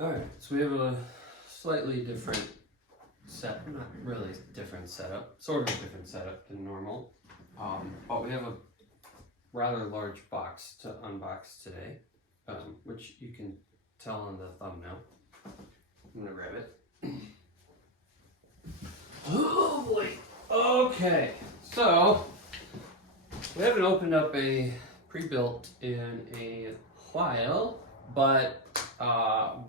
Alright, so we have a slightly different not really different setup, sort of a different setup than normal. But we have a rather large box to unbox today, which you can tell on the thumbnail. I'm gonna grab it. Oh boy! Okay, so we haven't opened up a pre-built in a while, but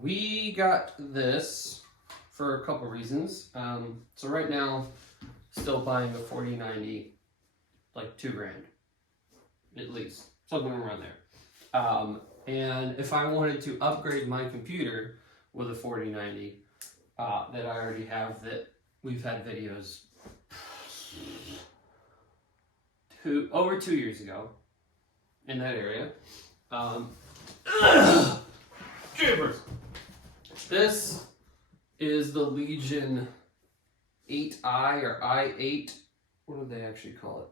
we got this for a couple reasons. So right now, still buying a 4090, like $2,000, at least, something around there. And if I wanted to upgrade my computer with a 4090 that I already have, that we've had videos over 2 years ago in that area. Jeepers. This is the Legion 8i or i8. What do they actually call it?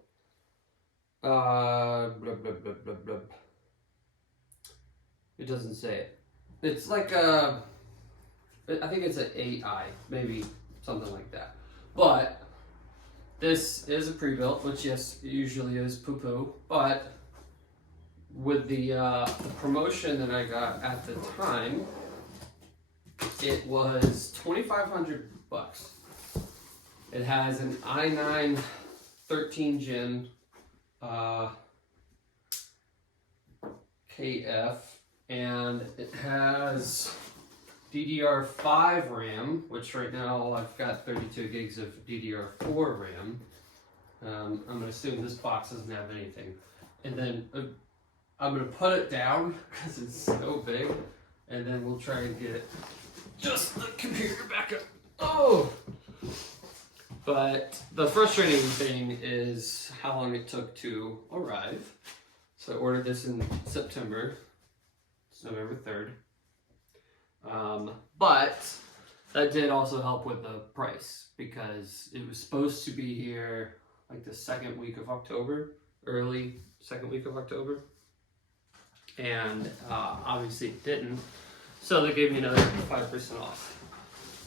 Blah, blah, blah, blah, blah. It doesn't say it. It's like a, I think it's an 8i, maybe something like that. But this is a pre-built, which yes, usually is poo-poo, but with the promotion that I got at the time, it was $2,500. It has an i9 13 gen KF, and it has DDR5 RAM, which right now I've got 32 gigs of DDR4 RAM. I'm going to assume this box doesn't have anything. And then I'm going to put it down because it's so big, and then we'll try and get just the computer back up. Oh! But the frustrating thing is how long it took to arrive. So I ordered this in September. It's November 3rd. But that did also help with the price, because it was supposed to be here like the second week of October, early second week of October. And obviously it didn't. So they gave me another 5% off.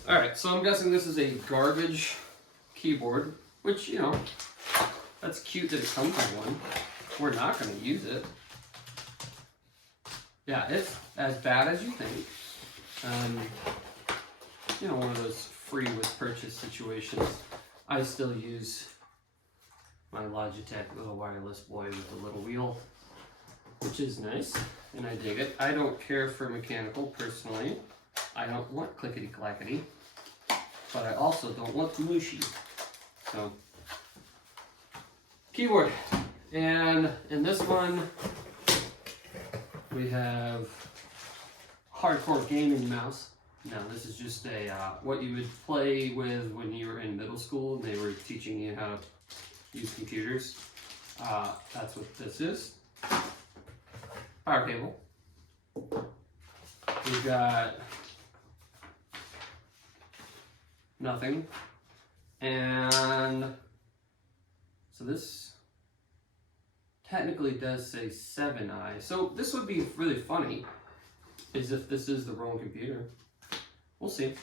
Alright, so I'm guessing this is a garbage keyboard, which, you know, that's cute that it comes with one. We're not going to use it. Yeah, it's as bad as you think. You know, one of those free with purchase situations. I still use my Logitech little wireless boy with the little wheel, which is nice, and I dig it. I don't care for mechanical, personally. I don't want clickety-clackety, but I also don't want mushy. So, keyboard. And in this one, we have hardcore gaming mouse. Now, this is just a what you would play with when you were in middle school and they were teaching you how to use computers. That's what this is. Power cable. We've got nothing. And so this technically does say 7i. So this would be really funny, is if this is the wrong computer. We'll see.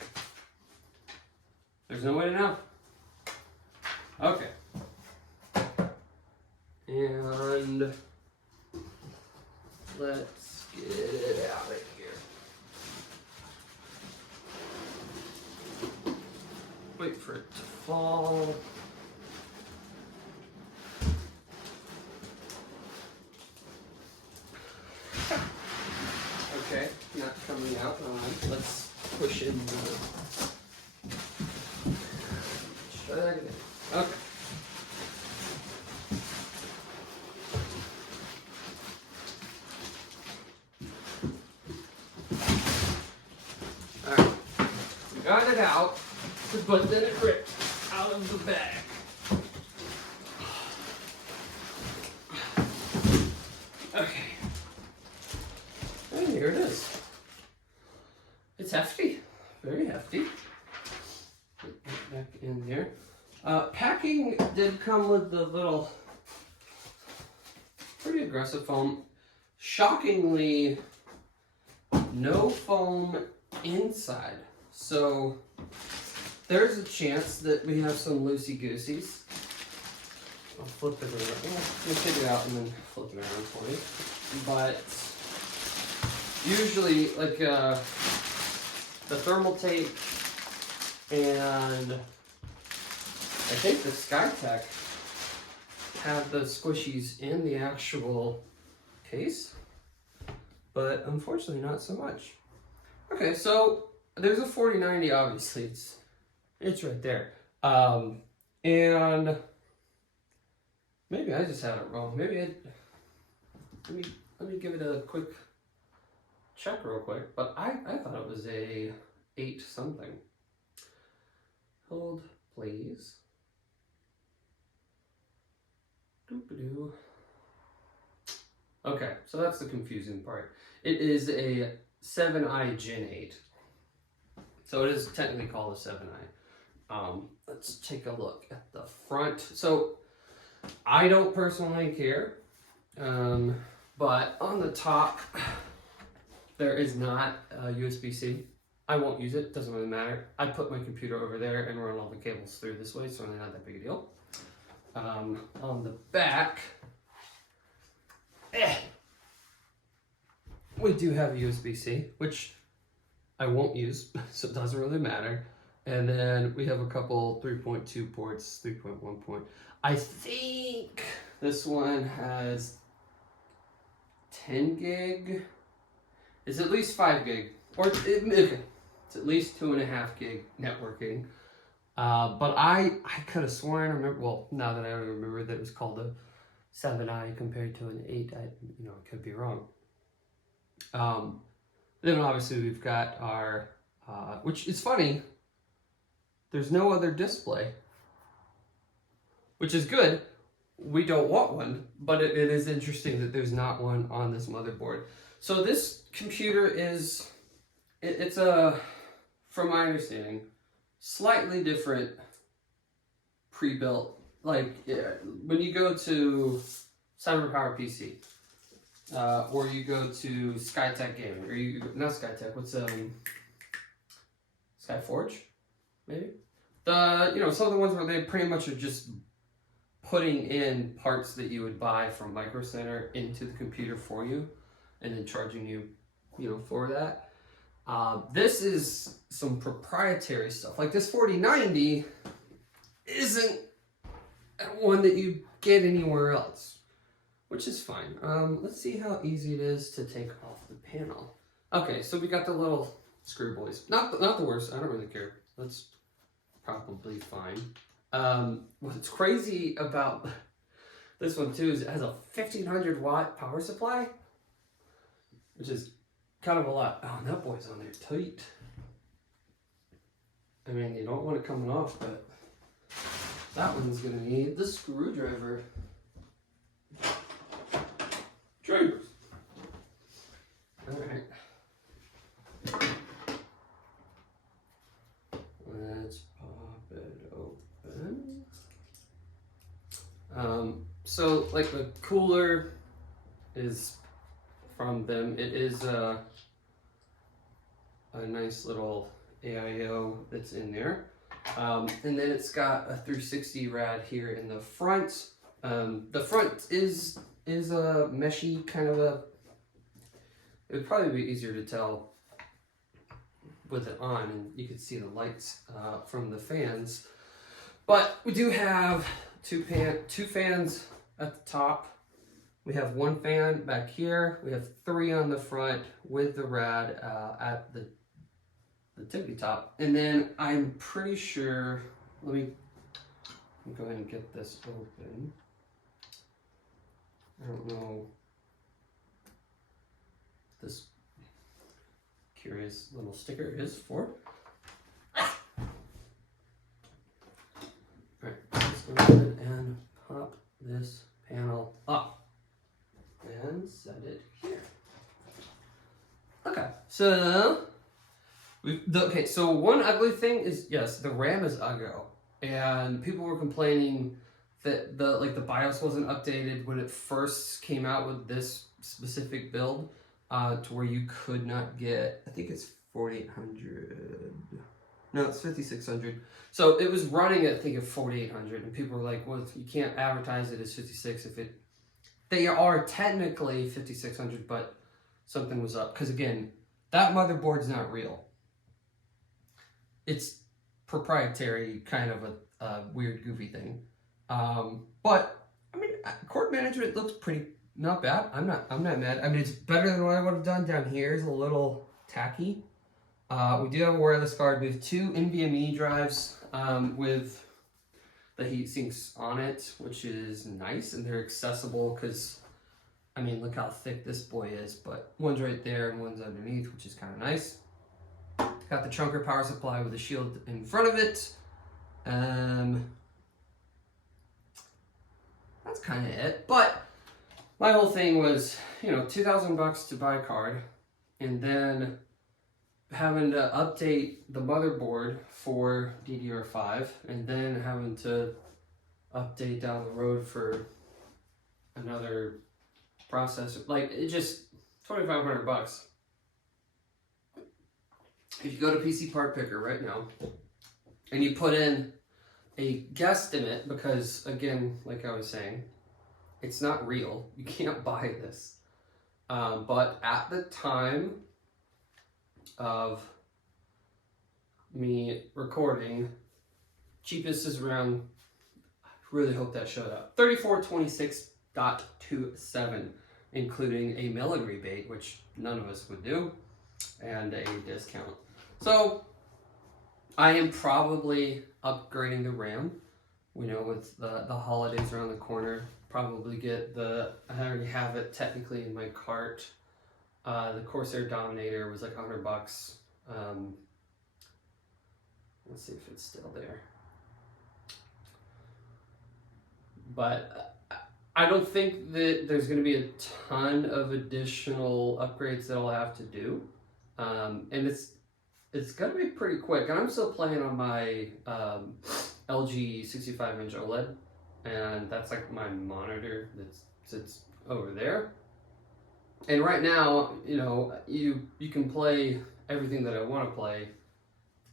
There's no way to know. Okay. And let's get it out of here. Wait for it to fall. Okay, not coming out. Let's push in the... Try that again. Okay. Alright. Got it out, but then it ripped out of the bag. Okay. And here it is. It's hefty, very hefty. Put it back in there. Packing did come with the little, pretty aggressive foam. Shockingly, no foam inside. So there's a chance that we have some loosey-gooseys. I'll flip it around. We'll take it out and then flip it around for you. But usually, like the thermal tape and I think the SkyTech have the squishies in the actual case, but unfortunately not so much. Okay, so there's a 4090, obviously, it's right there. And maybe I just had it wrong. Let me give it a quick check real quick, but I thought it was a 8 something. Hold, please. Doop-a-doo. Okay, so that's the confusing part. It is a 7i Gen 8. So it is technically called a 7i. Let's take a look at the front. So I don't personally care, but on the top, there is not USB-C. I won't use it, doesn't really matter. I put my computer over there and run all the cables through this way, so really not that big a deal. On the back, we do have USB-C, which I won't use, so it doesn't really matter. And then we have a couple 3.2 ports, 3.1 port. I think this one has 10 gig. It's at least 5 gig, or it's at least 2.5 gig networking. But I could have sworn, well, now that I remember that it was called a 7i compared to an 8, I could be wrong. Then obviously we've got our, which is funny, there's no other display, which is good. We don't want one, but it is interesting that there's not one on this motherboard. So this computer is, it's a, from my understanding, slightly different pre-built. Like when you go to CyberPower PC, or you go to SkyTech Gaming, or not SkyTech, what's Skyforge, maybe? Some of the ones where they pretty much are just putting in parts that you would buy from Micro Center into the computer for you, and then charging you, for that. This is some proprietary stuff. Like this 4090 isn't one that you get anywhere else, which is fine. Let's see how easy it is to take off the panel. Okay, so we got the little screw boys. Not the worst. I don't really care. That's probably fine. What's crazy about this one too is it has a 1500 watt power supply, which is kind of a lot. Oh, and that boy's on there tight. I mean, you don't want it coming off, but that one's gonna need the screwdriver. Drivers. All right. Let's pop it open. So like the cooler is from them. It is a nice little AIO that's in there. And then it's got a 360 rad here in the front. The front is a meshy kind of a, it would probably be easier to tell with it on, and you can see the lights from the fans. But we do have two fans at the top. We have one fan back here. We have 3 on the front with the rad at the tippy top. And then I'm pretty sure, let me go ahead and get this open. I don't know what this curious little sticker is for. Alright, let's go ahead and pop this panel up and set it here. Okay, so so one ugly thing is, yes, the RAM is uggo, and people were complaining that the BIOS wasn't updated when it first came out with this specific build, to where you could not get, I think it's 4800. No, it's 5600. So it was running at, I think, at 4800, and people were like, well, you can't advertise it as 56 if it. They are technically 5600, but something was up. Because again, that motherboard's not real. It's proprietary, kind of a weird, goofy thing. But I mean, cord management looks pretty not bad. I'm not mad. I mean, it's better than what I would have done down here. It's a little tacky. We do have a wireless card. We have two NVMe drives with the heat sinks on it, which is nice, and they're accessible because, I mean, look how thick this boy is, but one's right there and one's underneath, which is kind of nice. Got the trunker power supply with a shield in front of it. That's kind of it, but my whole thing was, you know, $2,000 to buy a card, and then having to update the motherboard for DDR5, and then having to update down the road for another processor. Like, it just $2,500. If you go to PC Part Picker right now and you put in a guesstimate, because again, like I was saying, it's not real. You can't buy this. But at the time of me recording, cheapest is around, I really hope that showed up, $3426.27, including a mailing rebate, which none of us would do, and a discount. So I am probably upgrading the RAM. You know, with the holidays around the corner, probably get I already have it technically in my cart. The Corsair Dominator was like $100. Let's see if it's still there. But I don't think that there's going to be a ton of additional upgrades that I'll have to do. And it's going to be pretty quick. And I'm still playing on my LG 65-inch OLED. And that's like my monitor that sits over there. And right now, you know, you can play everything that I want to play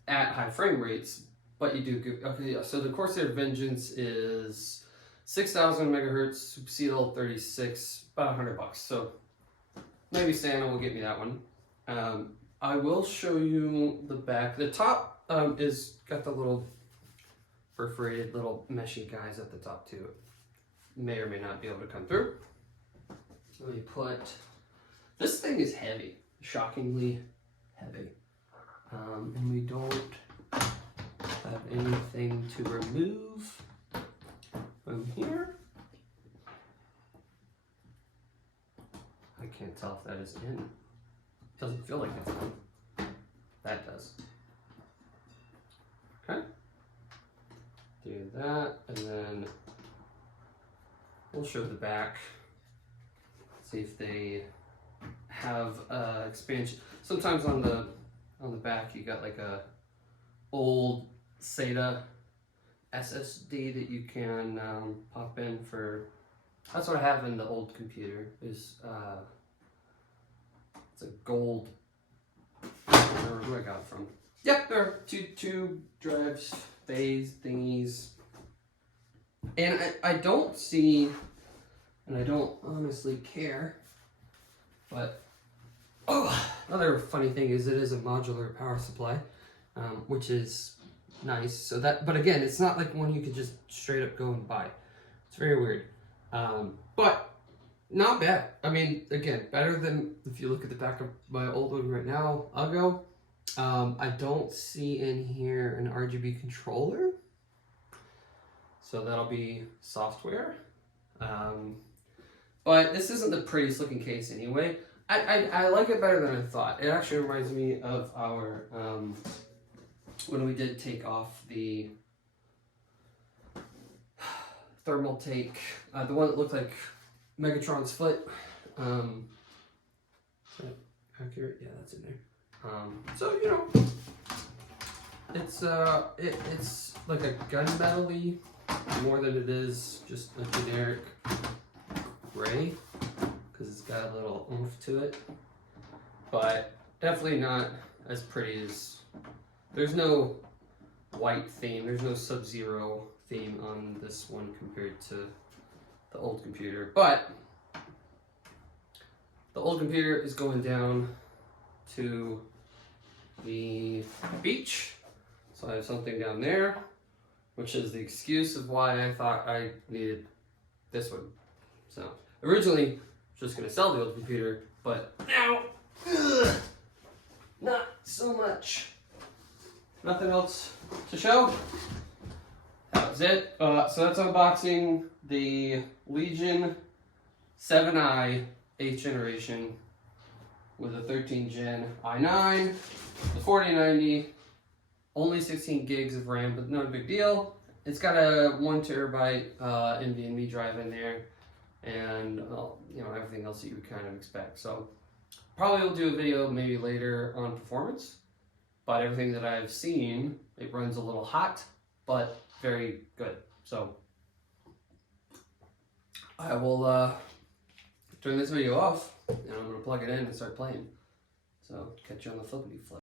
at high frame rates, but you do, okay, yeah, so the Corsair Vengeance is 6,000 megahertz, Super CL 36, about $100. So maybe Santa will get me that one. I will show you the back. The top is got the little perforated little meshy guys at the top too. May or may not be able to come through. Let me put, this thing is heavy, shockingly heavy. And we don't have anything to remove from here. I can't tell if that is in. It doesn't feel like it's in. That does. Okay. Do that, and then we'll show the back. See if they have expansion. Sometimes on the back you got like a old SATA SSD that you can pop in for. That's what I have in the old computer. Is it's a gold. Where I got it from? Yep, there are two drives, bays, thingies, and I don't see, and I don't honestly care, but another funny thing is it is a modular power supply, which is nice. So that, but again, it's not like one you could just straight up go and buy. It's very weird, but not bad. I mean, again, better than if you look at the back of my old one right now. I'll go. I don't see in here an RGB controller, so that'll be software. But this isn't the prettiest looking case anyway. I like it better than I thought. It actually reminds me of our when we did take off the thermal take, the one that looked like Megatron's foot. Is that accurate? Yeah, that's in there. So you know, it's like a gunmetal-y more than it is just a generic gray, because it's got a little oomph to it. But definitely not as pretty as, there's no white theme, there's no Sub-Zero theme on this one compared to the old computer, but the old computer is going down to the beach, so I have something down there, which is the excuse of why I thought I needed this one. So originally I was just going to sell the old computer, but now not so much. Nothing else to show. That was it. So that's unboxing the Legion 7i 8th generation with a 13 gen i9, the 4090, only 16 gigs of RAM, but not a big deal. It's got a 1 terabyte nvme drive in there, and you know, everything else that you would kind of expect. So probably will do a video maybe later on performance, but everything that I've seen, it runs a little hot, but very good. So I will turn this video off, and I'm going to plug it in and start playing. So catch you on the flippity flip.